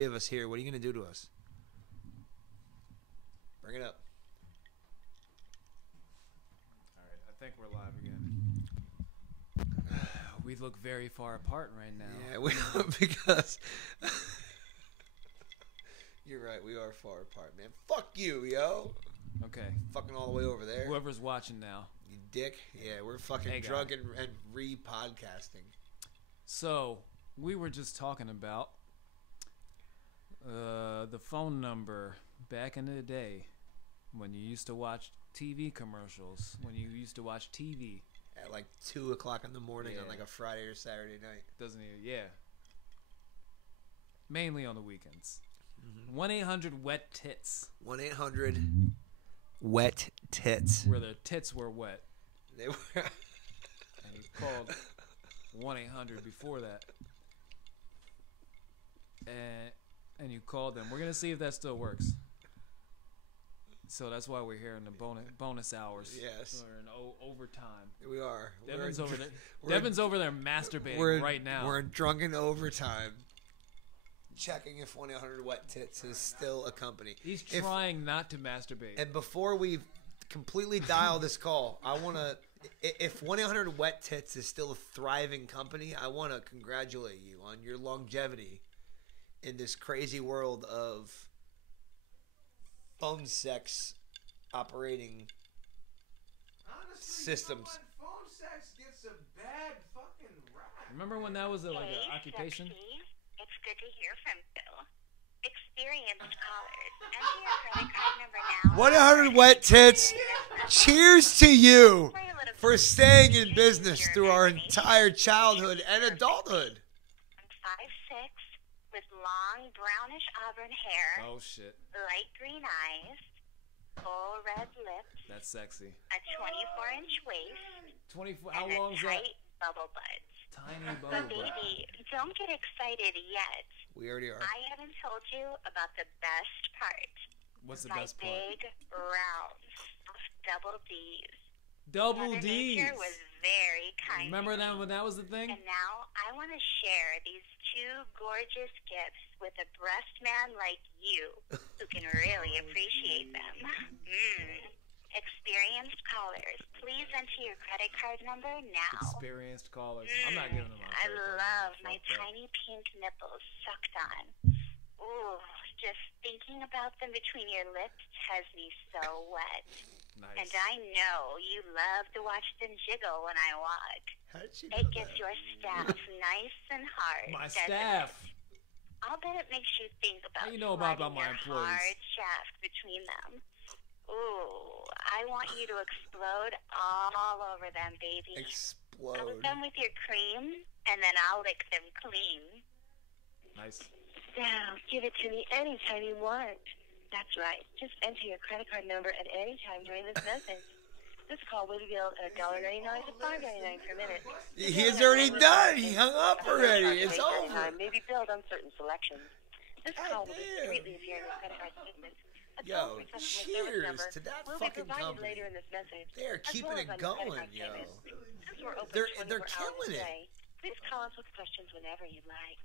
Of us here. What are you going to do to us? Bring it up. All right, I think we're live again. We look very far apart right now. Yeah, we because you're right. We are far apart, man. Fuck you, yo. Okay. Fucking all the way over there. Whoever's watching now. You dick. Yeah, we're fucking drunk and re-podcasting. So, we were just talking about the phone number back in the day when you used to watch TV commercials, when you used to watch TV. At like 2 o'clock in the morning on like a Friday or Saturday night. Doesn't it? Yeah. Mainly on the weekends. 1-800-WET-TITS. 1-800-WET-TITS. Where their tits were wet. They were. And he called 1-800 before that. And you called them. We're going to see if that still works. So that's why we're here in the bonus hours. Yes. We're in overtime. We are. Devin's over there masturbating right now. We're in drunken overtime. Checking if 1-800-WET-TITS is still a company. He's trying not to masturbate. And before we completely dial this call, I want to... If 1-800-WET-TITS is still a thriving company, I want to congratulate you on your longevity in this crazy world of phone sex operating systems. Phone sex gets a bad fucking rap. Remember when that was an occupation? Sexy. It's good to hear from you. Experienced callers. Enter your credit card number now. 1-800-WET-TITS. Cheers to you for staying in business through our entire childhood and adulthood. I'm 5'6", with long brownish auburn hair. Oh shit. Light green eyes. Full red lips. That's sexy. A 24-inch waist. 24. How and long is a that? tight bubble buds. Tiny But bubble butt. baby, don't get excited yet. We already are. I haven't told you about the best part. What's the My best part? big rounds of double D's. Double Mother D's. Nature was very kind. Remember to that me. when that was the thing? And now I want to share these two gorgeous gifts with a breast man like you who can really appreciate them. Experienced callers, please enter your credit card number now. Experienced callers. I'm not giving them my I credit card love number. my Fuck that. tiny pink nipples sucked on. Ooh, just thinking about them between your lips has me so wet. Nice. And I know you love to watch them jiggle when I walk. How did she know It gets that? your staff nice and hard. My doesn't staff. it? I'll bet it makes you think about How you know about sliding my your employees? hard shaft between them. Ooh, I want you to explode all over them, baby. Explode. Fill them with your cream, and then I'll lick them clean. Nice. Now, give it to me anytime you want. That's right. Just enter your credit card number at any time during this message. This call will be billed at $1.99 to $5.99 per minute. He's already done. He hung up already. It's over. May be billed on certain selections. This call will be Goddamn. discreetly appear in your credit card statement. A Yo, toll-free customer service cheers number to that will fucking be provided company. later in this message. They are as keeping well it as on your credit going, card yo. statement. Since we're open They're 24 hours killing a it. day, please call us with questions whenever you'd like.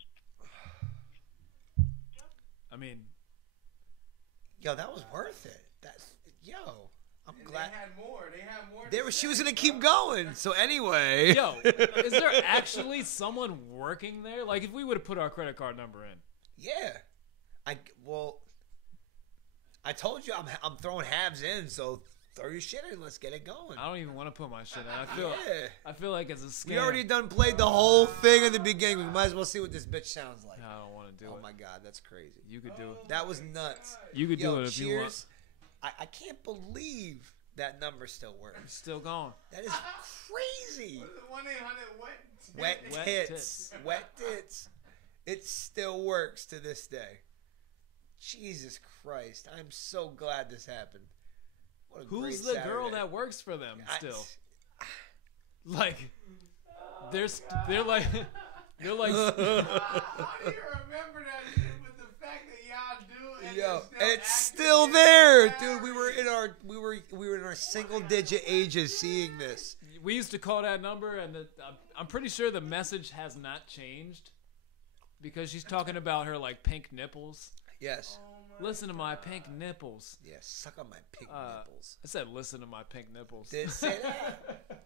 I mean, Yo, that was worth it. I'm And glad. They had more. They had more. She was gonna keep going. So anyway. yo, is there actually someone working there? Like, if we would have put our credit card number in. Yeah. I told you I'm throwing halves in. So throw your shit in. Let's get it going. I don't even want to put my shit in. Yeah. I feel like it's a scam. We already done played the whole thing in the beginning. We might as well see what this bitch sounds like. I don't want to do Oh it. my god, that's crazy. You could do it. That was nuts. You could Yo, do it if you want. cheers. I can't believe that number still works. It's still gone. That is crazy. 1-800-WET. Wet Wet tits. tits. Wet tits. It still works to this day. Jesus Christ. I'm so glad this happened. What a Who's great the girl Saturday. that works for them still? I- They're like they're like How do you remember that shit with the fact that y'all do and Yo, it's and it's active still in there, the dude. We were in our single digit ages seeing this. we used to call that number, and I'm pretty sure the message has not changed. Because she's talking about her like pink nipples. Yes. Listen to my pink nipples. Yes. Suck on my pink nipples. I said listen to my pink nipples. Did it say that?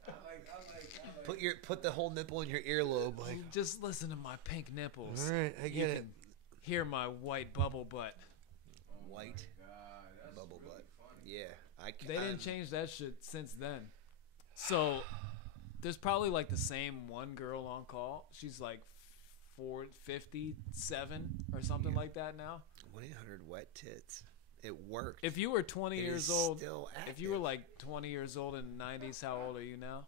Put the whole nipple in your earlobe. Like, just listen to my pink nipples. all right, I get it. Hear my white bubble butt. White bubble butt. Yeah. They didn't change that shit since then. So there's probably like the same one girl on call. She's like 457 or something like that now. 1800wettits. It worked. If you were 20 years old, still if you were like 20 years old in the 90s, how old are you now?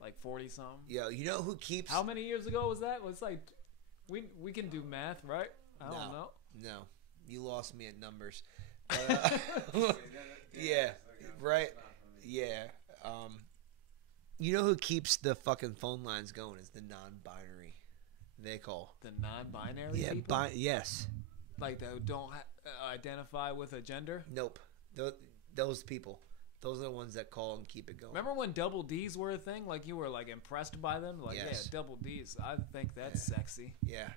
Like 40 something? Yo, you know who keeps? How many years ago was that? It's like we can do math, right? I don't know. No, you lost me at numbers. Yeah, right. Yeah. You know who keeps the fucking phone lines going is the non-binary. They call the non-binary people? Yes. Like that don't identify with a gender? Nope. Those people. Those are the ones that call and keep it going. Remember when double D's were a thing? Like you were like impressed by them? Like, yes. Yeah, double D's. I think that's sexy. Yeah.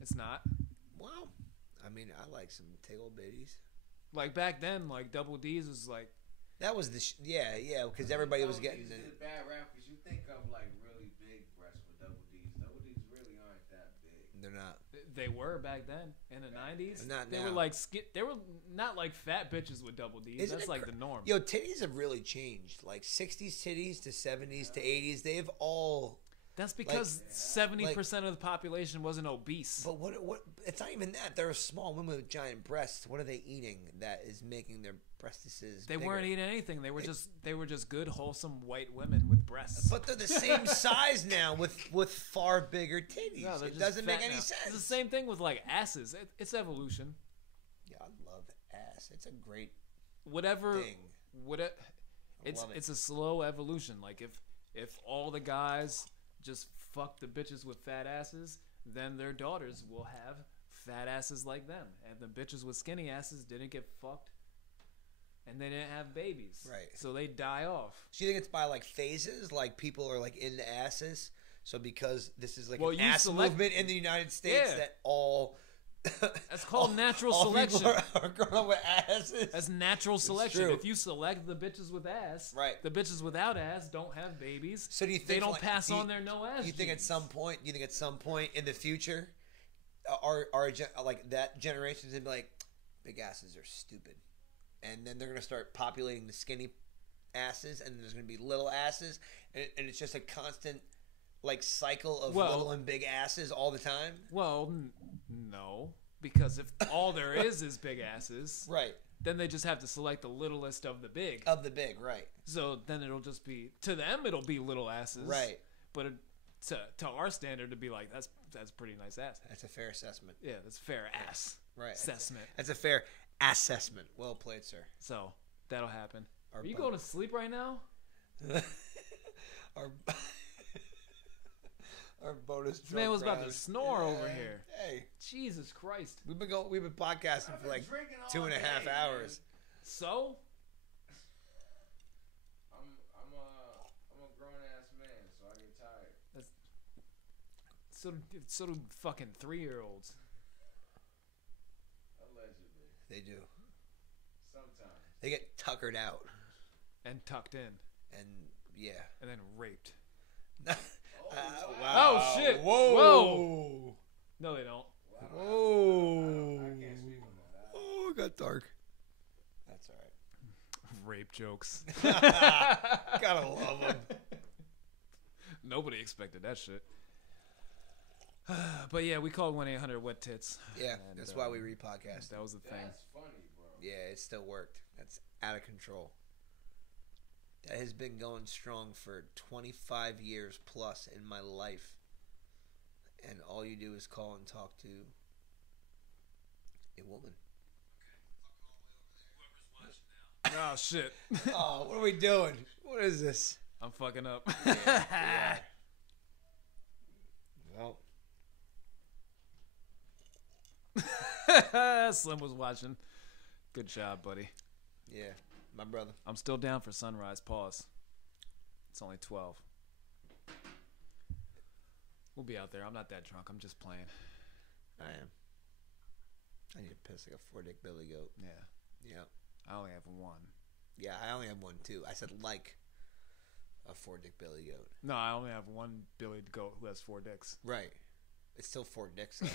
It's not. Well, I mean, I like some tickle bitties. Like back then, like double D's was like. That was the yeah, because everybody was getting the bad rap because you think of like really big breasts with double D's. Double D's really aren't that big. They're not. They were back then in the 90s. Not they now. were like they were not like fat bitches with double D's. That's like the norm. Yo, titties have really changed. Like 60s titties to 70s to 80s, they've all. That's because 70% of the population wasn't obese. But what? It's not even that. There are small women with giant breasts. What are they eating that is making their breastises? They bigger? weren't eating anything. They were just good, wholesome white women with breasts. But they're the same size now with far bigger titties. No, it doesn't make any sense. It's the same thing with like asses. It's evolution. Yeah, I love ass. It's a great whatever. thing. It's a slow evolution. Like if all the guys just fuck the bitches with fat asses, then their daughters will have fat asses like them. And the bitches with skinny asses didn't get fucked, and they didn't have babies. Right. So they die off. So you think it's by like phases? Like people are like into asses. So because this is like an ass movement in the United States that all. That's called natural selection. Are growing up with asses. That's natural selection. True. If you select the bitches with ass, right? The bitches without ass don't have babies. So do you think they don't pass on their no ass? You think at some point? You think at some point in the future, our like that generation's gonna be like, big asses are stupid, and then they're gonna start populating the skinny asses, and there's gonna be little asses, and it's just a constant like cycle of little and big asses all the time. Well, no, because if all there is big asses, right? Then they just have to select the littlest of the big. Of the big, right? So then it'll just be to them. It'll be little asses, right? But to our standard, to be like that's pretty nice ass. That's a fair assessment. Yeah, that's fair ass. Right. Assessment. That's a fair assessment. Well played, sir. So that'll happen. Are you going to sleep right now? Our bonus. This man was about to snore over here. Hey, Jesus Christ! We've been podcasting for like 2.5 hours. So I'm a grown ass man, so I get tired. So do fucking 3-year-olds. Allegedly. They do. Sometimes. They get tuckered out and tucked in, and and then raped. Wow. Oh shit! Whoa! No, they don't. Wow. Whoa! I can't speak on that. Oh, it got dark. That's all right. Rape jokes. Gotta love them. Nobody expected that shit. But yeah, we called 1-800-WET-TITS. Yeah, that's why we re-podcast. That was the thing. That's funny, bro. Yeah, it still worked. That's out of control. That has been going strong for 25 years plus in my life. And all you do is call and talk to a woman. Oh shit! Oh, what are we doing? What is this? I'm fucking up. Yeah. Well, Slim was watching. Good job, buddy. yeah, my brother. I'm still down for sunrise. Pause. It's only 12. We'll be out there. I'm not that drunk. I'm just playing. I am. I need to piss like a 4-dick billy goat. Yeah. Yeah. I only have one. Yeah, I only have one too. I said like a 4-dick billy goat. No, I only have one billy goat who has 4 dicks. Right. It's still 4 dicks though.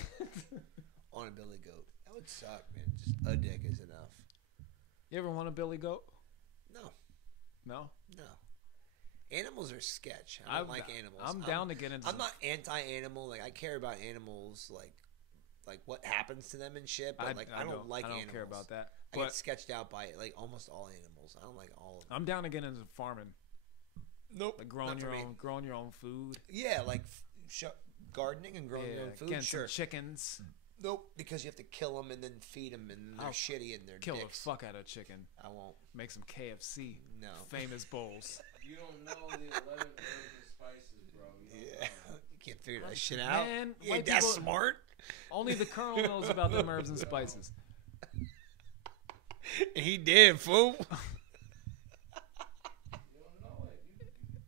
On a billy goat. That would suck, man. Just a dick is enough. You ever want a billy goat? No. No? No. Animals are sketch. I don't like animals. I'm down to get into. I'm not anti-animal. Like I care about animals, like what happens to them and shit. But I don't like animals. I don't care about that. I get sketched out by it, like almost all animals. I don't like all of them. I'm down to get into farming. Nope. Like growing your own food. Yeah, like gardening and growing your own food. Getting sure. some chickens. Nope, because you have to kill them and then feed them, and they're shitty and they're kill dicks. the fuck out of chicken. I won't. Make some KFC. No. Famous bowls. You don't know the 11 herbs and spices, bro. Yeah, you can't figure that shit out. Man, yeah, that's smart. Only the Colonel knows about the herbs and spices. He did, fool.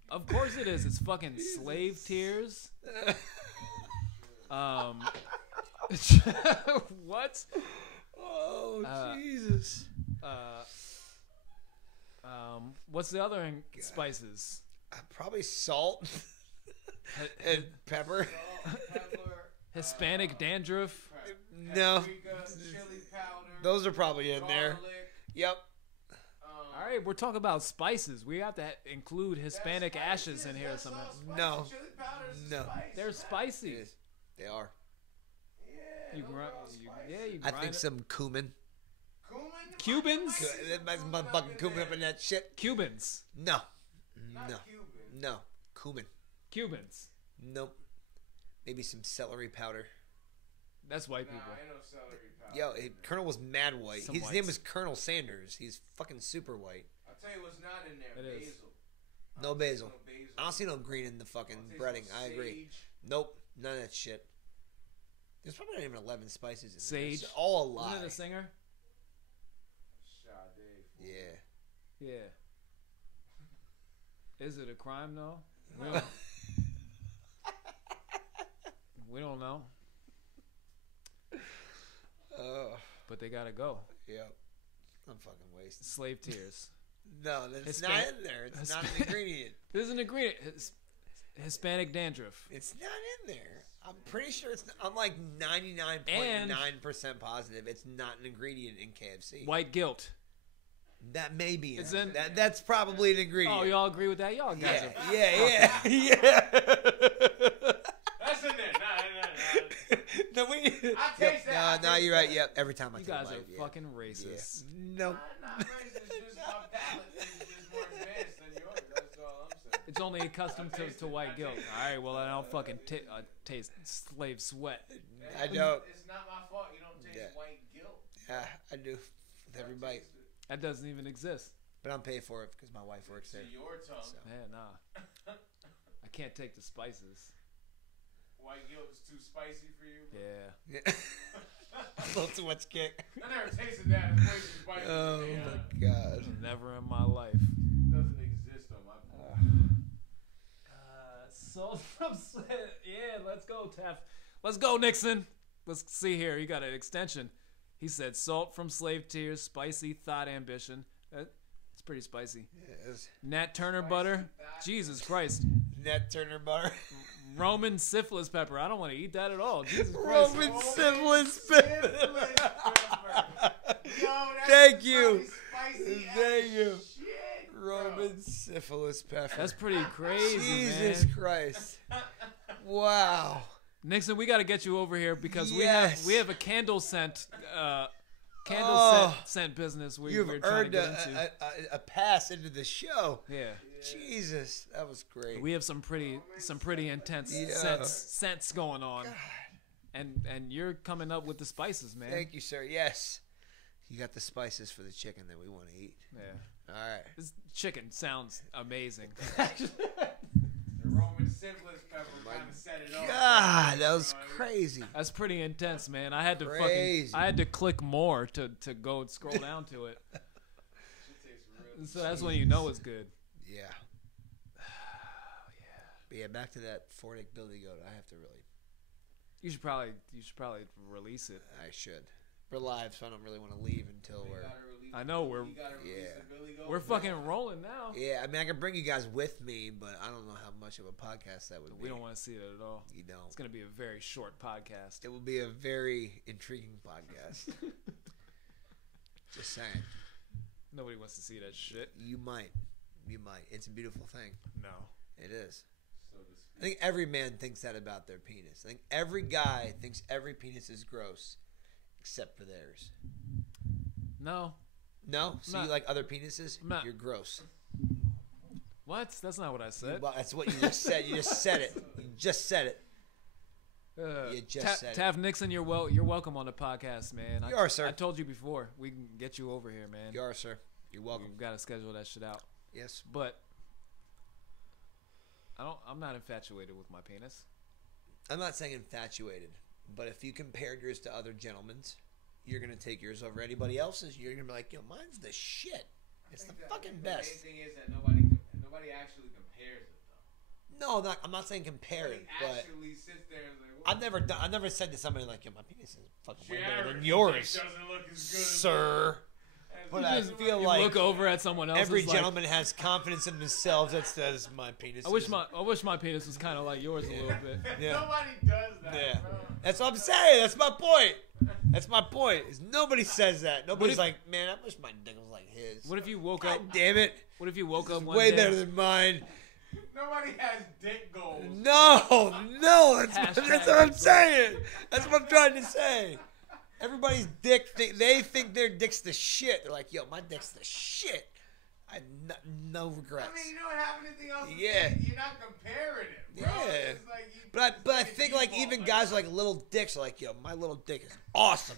Of course it is. It's fucking slave tears. What? Oh, Jesus. What's the other spices? Probably salt and pepper. Hispanic dandruff. No. Chili powder. Those are probably in there. Yep. All right, we're talking about spices. We have to include Hispanic ashes in here somehow. No. Chili powder is No. spice. They're spicy. They are. Yeah. You I grind think it. some cumin. Cumin? Cubans? My fucking cumin up in that shit. Cubans. No. Not No. Cuban. No. Cumin. Cubans. Nope. Maybe some celery powder. That's white Nah, people. ain't no celery powder. Yo, Colonel was mad white. Some His whites. name was Colonel Sanders. He's fucking super white. I'll tell you what's not in there. It is. Basil. No basil. No basil. I don't see no green in the fucking I'll taste breading. some I agree. sage. Nope. None of that shit. There's probably not even 11 spices in there. Sage. It's all a lie. Isn't it a singer? Sade. Yeah. Yeah. Is it a crime though? We don't know. But they gotta go. Yep. I'm fucking wasted. Slave tears. No, that's not Hispanic- in there. It's not an ingredient. There's an ingredient. Hispanic dandruff. It's not in there. I'm pretty sure it's not. I'm like 99.9% positive it's not an ingredient in KFC. White guilt. That may be. It's in. in- That's probably an ingredient. Oh, y'all agree with that? Y'all guys Yeah, yeah. That's in there. Nah. No, we. I taste that. No, you're right. Yep. Every time I You take a guys bite, are fucking racist. No. Not racist. Just my palate is just more advanced than yours. That's all I'm saying. It's only accustomed to white guilt. All right, well, then I'll fucking taste slave sweat. I don't. It's not my fault. You don't taste Yeah. white guilt. Yeah, I do. With every bite. That doesn't even exist. But I'm paid for it because my wife works there. Your tongue. So. Man, nah. I can't take the spices. White guilt is too spicy for you. Bro? Yeah. Yeah. A little too much kick. I never tasted that. It's way too spicy. Oh for me, my god. Never in my life. Doesn't exist on my part. Salt from yeah, let's go, Taft. Let's go, Nixon. Let's see here. You got an extension. He said salt from slave tears, spicy thought ambition. It's pretty spicy. Yes. Nat Turner butter. Jesus Christ. Nat Turner butter. Roman syphilis pepper. I don't want to eat that at all. Jesus Christ. Roman syphilis pepper. Yo, that's Thank you. Spicy Thank ass you. Shit, bro. Roman syphilis pepper. That's pretty crazy, Jesus man. Christ. Wow. Nixon, we got to get you over here because Yes. we have a candle scent scent business You've we're trying to earned get into. a pass into the show. Yeah. Jesus, that was great. We have some pretty intense Yeah. scents going on. And you're coming up with the spices, man. Thank you, sir. Yes. You got the spices for the chicken that we want to eat. Yeah. All right. This chicken sounds amazing. The Roman syphilis pepper kind of set it off. God, that was crazy. That's pretty intense, man. I had to Crazy. I had to click more to go scroll down to it. Shit tastes really So that's when you know it's good. Yeah. But yeah, back to that 4-dick billy goat. I have to really You should probably release it. I should. We're live, so I don't really want to leave until we're. I know we're fucking rolling now. Yeah, I mean, I can bring you guys with me, but I don't know how much of a podcast that would be. We don't want to see that at all. You don't. It's gonna be a very short podcast. It will be a very intriguing podcast. Just saying. Nobody wants to see that shit. You might. It's a beautiful thing. No. It is. I think every man thinks that about their penis. I think every guy thinks every penis is gross, except for theirs. No. No? So you like other penises? Not. You're gross. What? That's not what I said. Well, that's what you just said. You just said it. You just said it. You just said Tav Nixon, you're welcome on the podcast, man. You are, sir. I told you before. We can get you over here, man. You are, sir. You're welcome. We've got to schedule that shit out. Yes. But I'm not infatuated with my penis. I'm not saying infatuated, but if you compared yours to other gentlemen's, you're going to take yours over anybody else's. You're going to be like, yo, mine's the shit. It's the fucking best. The main thing is that nobody actually compares it, though. No, I'm not saying compare it, but actually sits there and like, I've never said to somebody like, yo, my penis is fucking way better Jared than yours, doesn't look as good as sir. But I feel You like look over at someone else. every gentleman has confidence in themselves that says my penis. I wish my penis was kind of like yours a little bit. Yeah. Nobody does that, Yeah. bro. That's what I'm saying. That's my point. That's my point. Is nobody says that. Nobody's like, man, I wish my dick was like his. What if you woke God up? damn it. What if you woke up one Way day? better than mine. Nobody has dick goals. No. That's Hashtag what I'm dick saying. That's what I'm trying to say. Everybody's dick, they think their dick's the shit. They're like, yo, my dick's the shit. I no regrets. I mean, you don't have anything else to Yeah. say. You're not comparing it, bro. Yeah. It's like But I think like even guys with, like little dicks are like, yo, my little dick is awesome.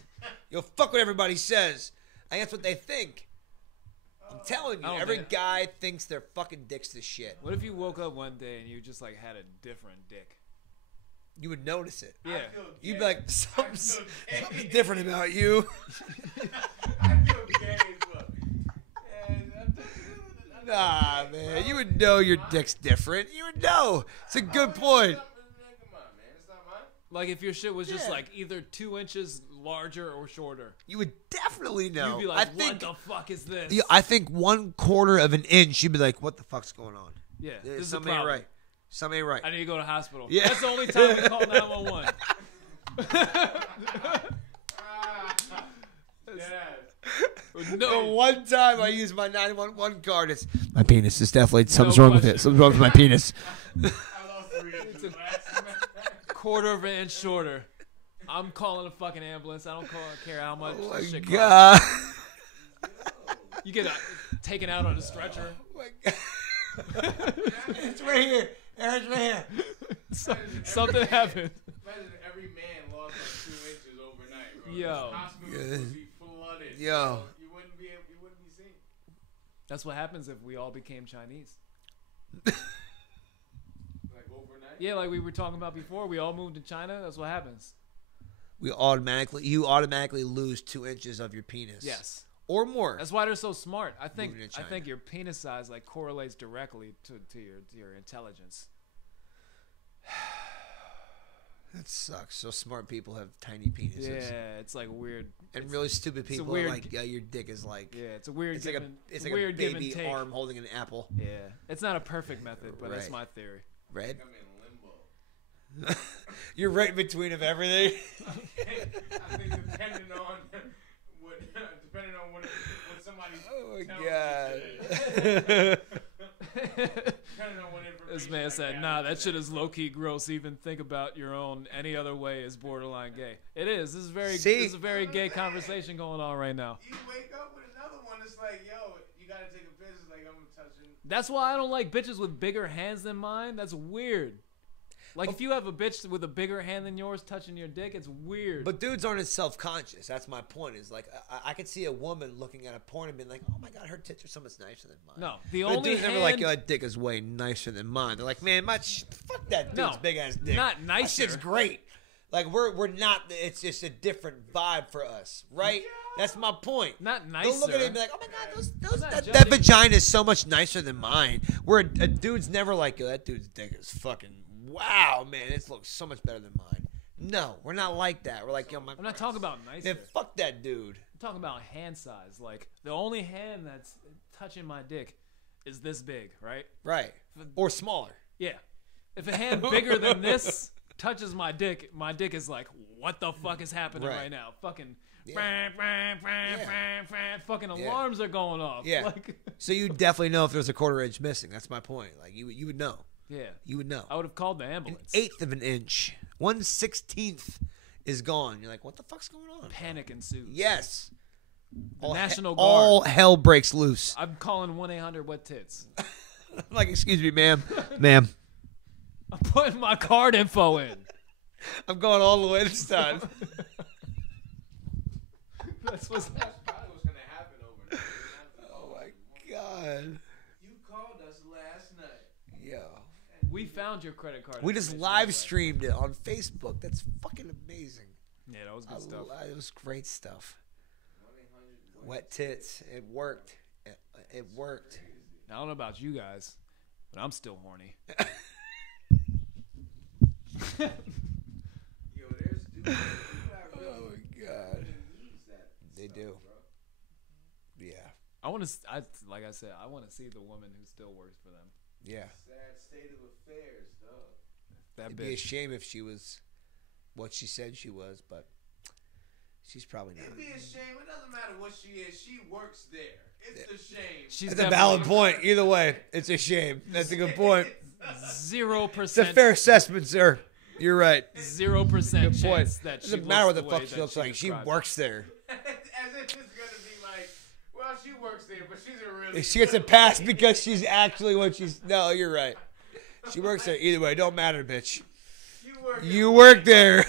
Yo, fuck what everybody says. I think that's what they think. I'm telling you, I don't every think- guy thinks their fucking dick's the shit. What if you woke up one day and you just like had a different dick? You would notice it. Yeah. You'd be like, something's different about you. I feel gay as fuck. Nah, man. You would know your dick's different. You would know. It's a good point. Come on, man. It's not mine. Like if your shit was just Yeah. like either 2 inches larger or shorter. You would definitely know. You'd be like, what the fuck is this? Yeah, I think 1/4 of an inch, you'd be like, what the fuck's going on? Yeah, Yeah, this is a something ain't problem. right. Something ain't right. I need to go to the hospital. Yeah. That's the only time we call 911. Yes. The No, one time I used my 911 card, it's my penis is definitely something's wrong with it. Something's wrong with my penis. I lost 3 inches last quarter of an inch shorter. I'm calling a fucking ambulance. I don't care how much Oh my this shit god. costs. You get taken out on a stretcher. Oh my god. It's right here. It's right here. Something happened. Imagine every man lost like 2 inches overnight, bro. Yo. The hospitals would be flooded. Yo. Bro. You wouldn't be seen. That's what happens if we all became Chinese. Like overnight. Yeah, like we were talking about before. We all moved to China. That's what happens. You automatically lose 2 inches of your penis. Yes. Or more. That's why they're so smart. I think Moving to China. your penis size like correlates directly to your intelligence. That sucks. So smart people have tiny penises. Yeah, it's like weird. And really stupid people weird- are like, yeah, your dick is like, Yeah, it's a weird. it's like it's a weird give baby and take. arm holding an apple. Yeah, it's not a perfect method, but that's Right. my theory. Right? I'm in limbo. You're right in between of everything. I think depending on what somebody Oh my tells god. me depending on what information This man I said, gather. "Nah, that shit is low key gross. Even think about your own any other way is borderline gay." It is. This is See? This is a very gay conversation going on right now. You wake up with another one. It's like, yo, you gotta take a piss. It's like I'm touching. That's why I don't like bitches with bigger hands than mine. That's weird. Like if you have a bitch with a bigger hand than yours touching your dick, it's weird. But dudes aren't as self-conscious. That's my point. Is like I could see a woman looking at a porn and being like, "Oh my god, her tits are so much nicer than mine." No, the But a only dude's hand, never like, "Yo, that dick is way nicer than mine." They're like, "Man, fuck that dude's No, big ass dick. not That shit's nicer. great." Like we're not. It's just a different vibe for us, right? That's my point. not nicer. They'll look at it and be like, "Oh my god, I'm not that judging. vagina is so much nicer than mine." Where a dude's never like, "Yo, that dude's dick is fucking wow, man. It looks so much better than mine." No, we're not like that. We're like, yo, I'm not talking about nicer. man, fuck that dude. I'm talking about hand size. Like, the only hand that's touching my dick is this big, right? Right. Or smaller. Yeah. If a hand bigger than this touches my dick is like, what the fuck is happening right now? Fucking, fucking alarms are going off. Yeah. Like, So you definitely know if there's a quarter inch missing. That's my point. Like you would know. yeah. You would know. I would have called the An ambulance. eighth of an inch, 1/16 is gone. You're like, what the fuck's going on? Panic ensues. Yes. The National all Guard. hell breaks loose. I'm calling 1-800-WET-TITS. Like, excuse me, ma'am. Ma'am. I'm putting my card info in. I'm going all the way this time. That's what's That's probably what's gonna happen over there. Oh my God. You called us last night. Yo. We found your credit card. We just information. live streamed it on Facebook. That's fucking amazing. Yeah, that was good stuff. It was great stuff. 1-800 Wet tits. It worked. It worked. I don't know about you guys, but I'm still horny. Yo, there's dudes that Oh really my God. use that. They stuff, do. bro. Yeah. I want to. Like I said, I want to see the woman who still works for them. Yeah. Sad state of affairs, dog. That It'd be a bitch. shame if she was what she said she was, but she's probably not. It'd be a shame. It doesn't matter what she is. She works there. It's the shame. She's That's a valid point. Either way, it's a shame. That's a good point. 0%. It's a fair assessment, sir. You're right. 0% Good point. chance that she Doesn't matter what looks the way fuck she that looks like. She described. works there. As if it's gonna be like, well, she works there, but she's a really. She gets a pass because she's actually what she's. No, you're right. She works there. Either way, it don't matter, bitch. You work there.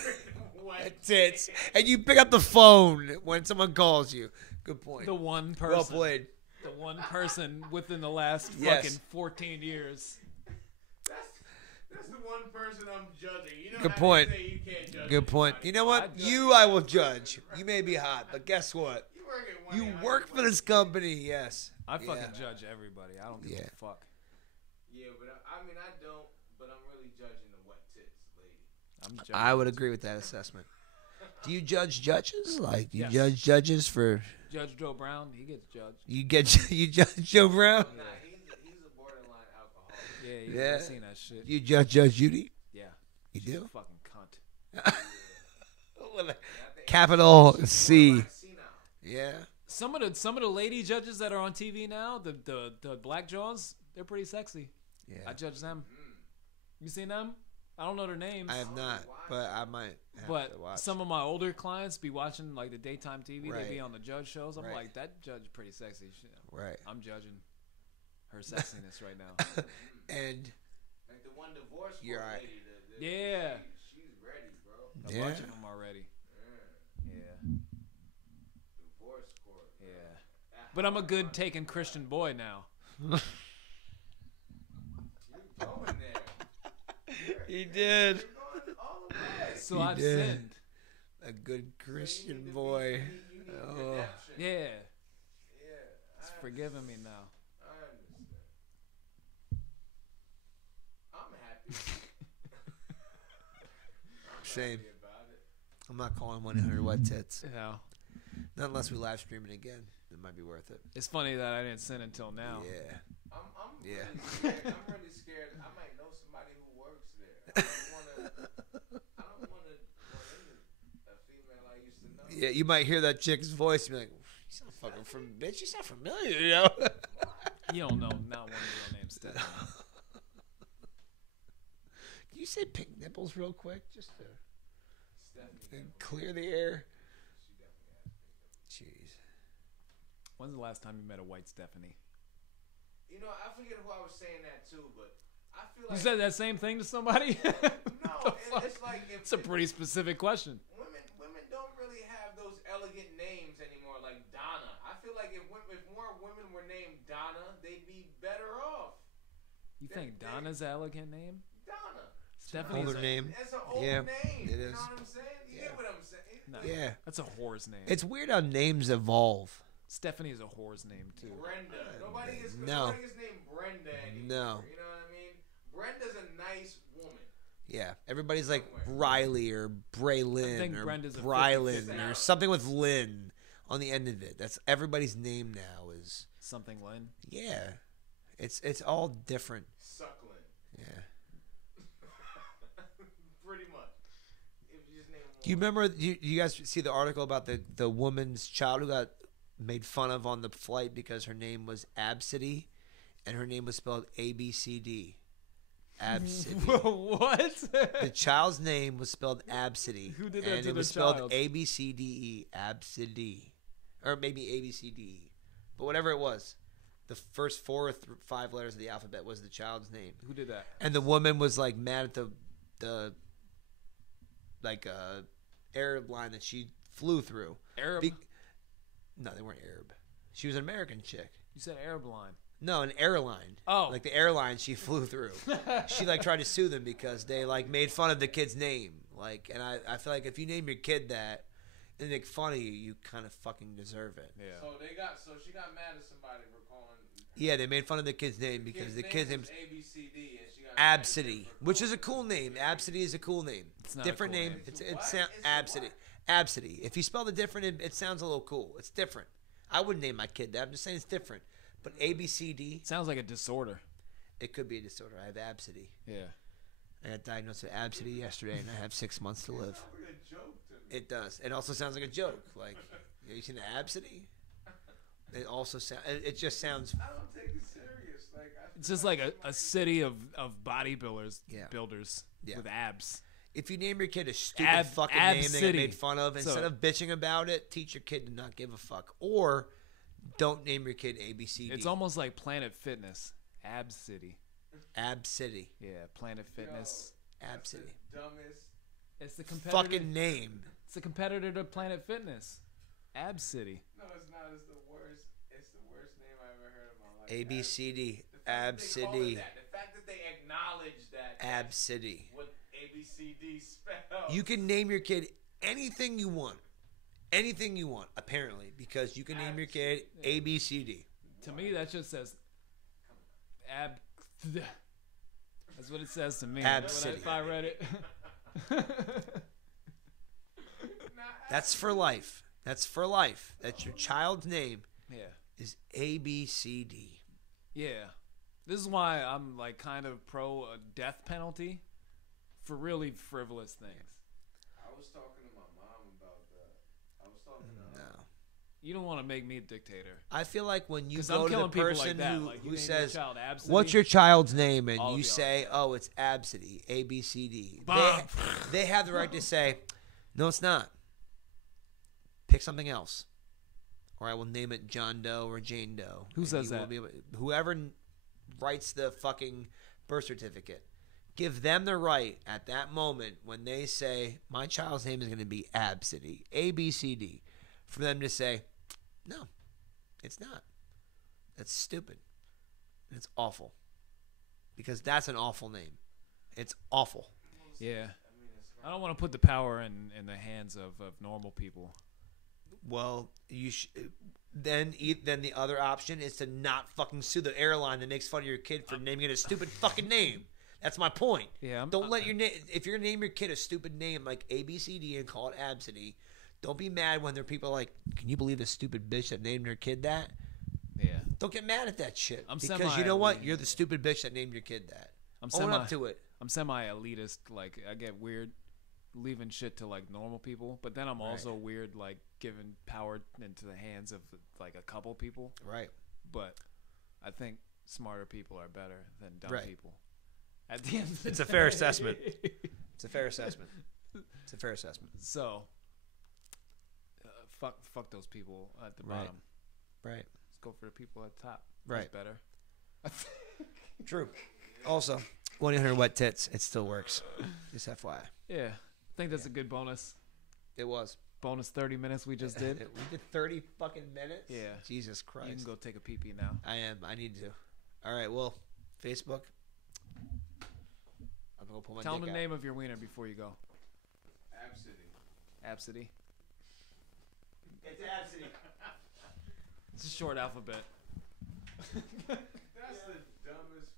That's it. And you pick up the phone when someone calls you. Good point. The one person. Well played. The one person within the last Yes. fucking 14 years. That's the one person I'm judging. You don't Good have point. to say you can't judge Good point. anybody. You know what? I judge You, I will judge. You may be hot, but guess what? You work at You 1-800 work for this company. Yes. I fucking Yeah. judge everybody. I don't give Yeah. a fuck. Yeah, but I mean I don't. But I'm really judging the wet tits lady. I'm judging. I would agree with that assessment. Do you judge judges? Like, do you Yes. judge judges for? Judge Joe Brown, he gets judged. You judge Joe Brown? Nah, he's a borderline alcoholic. Yeah, Yeah. I've seen that shit. You judge Judge Judy? Yeah. You She's do? a fucking cunt. With a capital C. Senile. Yeah. Some of the lady judges that are on TV now, the black jaws, they're pretty sexy. I Yeah. judge them. You seen them? I don't know their names. I have not, but I might have to But watch. some of my older clients be watching like the daytime TV. They be Right. on the judge shows. I'm Right. like, that judge is pretty sexy. Right. I'm judging her sexiness right now. And Like the one divorce You're court right. lady. Yeah. She's ready, bro. A Yeah. bunch of them already. Yeah, Divorce court. yeah. But I'm a good taken Christian boy now. You're going there. he did. You're going all the way. So He I've did. sinned. A good Christian You need boy. you need Oh. redemption. Yeah, Yeah. it's forgiving me now. I understand. I'm happy. Same. Happy about it. I'm not calling 1-800-WET-TITS. You know, Not unless we live stream it again. It might be worth it. it's funny that I didn't sin until now. Yeah. I'm Yeah. really scared. I'm really scared. I might know somebody who works there. I don't want to run into a female I used to know. Yeah, you might hear that chick's voice and be like, you sound fucking bitch, you sound familiar, you know? You don't know not one real name, Stephanie. Can you say pink nipples real quick? Just to Stephanie, clear the air. she definitely has. Jeez. When's the last time you met a white Stephanie? You know, I forget who I was saying that to, but I feel You like said that same thing to somebody? no. It's like if It's a pretty specific question. women don't really have those elegant names anymore, like Donna. I feel like if more women were named Donna, they'd be better off. You think Donna's an elegant name? Donna. Stephanie's Older a, name. That's an old Yeah, name. it You is. know what I'm saying? You Yeah. get what I'm saying? No, Yeah. that's a whore's name. It's weird how names evolve. Stephanie is a whore's name too. Brenda. Nobody gets No. named Brenda anymore. No. You know what I mean? Brenda's a nice woman. Yeah, everybody's like Riley or Braylon think or Brenda's a Brylan 50-50. or something with Lynn on the end of it. That's everybody's name now is. Something Lynn. Yeah, it's all different. Suckling. Yeah. Pretty much. If you just name them Do you remember? You guys see the article about the woman's child who got made fun of on the flight because her name was Absidy, and her name was spelled ABCD. Absidy. What? The child's name was spelled Absidy. Who did that and to it the was spelled child? ABCDE. Absidy, or maybe ABCDE, but whatever it was, the first 4 or 5 letters of the alphabet was the child's name. Who did that? And the woman was like mad at the airline that she flew through. Arab. No, they weren't Arab. She was an American chick. You said Arab line. No, an airline. Oh. Like the airline she flew through. She like tried to sue them because they like made fun of the kid's name. Like, and I feel like if you name your kid that and make fun of you, you kind of fucking deserve it. Yeah. So she got mad at somebody for calling. Yeah, they made fun of the kid's name because the kid's name name's was ABCD and she got mad at Absidy, them for which is a calling cool name. Absidy is a cool name. It's not Different a cool name. name. It's What? sound It's a Absidy. Absidy. If you spell it different, it sounds a little cool. It's different. I wouldn't name my kid that. I'm just saying it's different. But ABCD, Sounds like a disorder. it could be a disorder. I have Absidy. Yeah. I got diagnosed with Absidy yesterday, and I have 6 months to live. Sounds like a joke to me. It does. It also sounds like a joke. Like, you seen the Absidy? It also sounds. It just sounds. I don't take it serious. Like It's just like a city of bodybuilders, Yeah. builders Yeah. with abs. If you name your kid a stupid fucking Ab name they get City. made fun of, instead So- of bitching about it, teach your kid to not give a fuck. Or don't name your kid ABCD. It's almost like Planet Fitness. Ab City. Ab City. Yeah, Planet Fitness. Ab that's the City. dumbest. It's the competitor. Fucking name. It's the competitor to Planet Fitness. Ab City. No, it's not. It's the worst. It's the worst name I ever heard in my life. ABCD. The fact Ab that they call it City. that, the fact that they acknowledge that. Ab that's City. what ABCD spells. You can name your kid anything you want. Anything you want, apparently, because you can name your kid ABCD. To me, that just says ab. That's what it says to me. Ab When City. If I read it. That's for life. That's for life. That's your child's name Yeah. is ABCD. Yeah. This is why I'm like kind of pro a death penalty for really frivolous things. I was talking to my mom about that. I was talking to her. No. You don't want to make me a dictator. I feel like when you 'Cause go I'm to the killing people person like that. who, Like, you who name your says, child Absidy, "What's your child's name?" and All you of y'all. say, "Oh, it's Absidy, ABCD," Bob. they have the right to say, "No, it's not. Pick something else, or I will name it John Doe or Jane Doe." Who And says you will that? be able- whoever writes the fucking birth certificate. Give them the right at that moment when they say, "My child's name is going to be Absidy, ABCD," for them to say, "No, it's not. That's stupid. It's awful." Because that's an awful name. It's awful. Yeah. I don't want to put the power in the hands of normal people. Well, then the other option is to not fucking sue the airline that makes fun of your kid for naming it a stupid fucking name. That's my point. Yeah, Don't let your name. If you're gonna name your kid a stupid name like ABCD and call it Absidy, don't be mad when there are people like, "Can you believe this stupid bitch that named her kid that?" Yeah. Don't get mad at that shit. I'm because you know what? You're the stupid bitch that named your kid that. I'm Own up to it. I'm semi-elitist. Like, I get weird leaving shit to, like, normal people. But then I'm also weird, like, giving power into the hands of, like, a couple people. Right. But I think smarter people are better than dumb Right. people. At the end of the It's a day. fair assessment. It's a fair assessment. It's a fair assessment. So, fuck those people at the Right. bottom. Right. Let's go for the people at the top. Right. That's better. True. Also, 1800wettits. It still works. Just FYI. Yeah. I think that's a good bonus. It was. Bonus 30 minutes we just did. We did 30 fucking minutes? Yeah. Jesus You can Christ. go take a pee-pee now. I am. I need to. All right. Well, Facebook. I'm going to pull my Tell them dick the out. name of your wiener before you go. Absidy. Absidy. It's Absidy. It's a short alphabet. That's the dumbest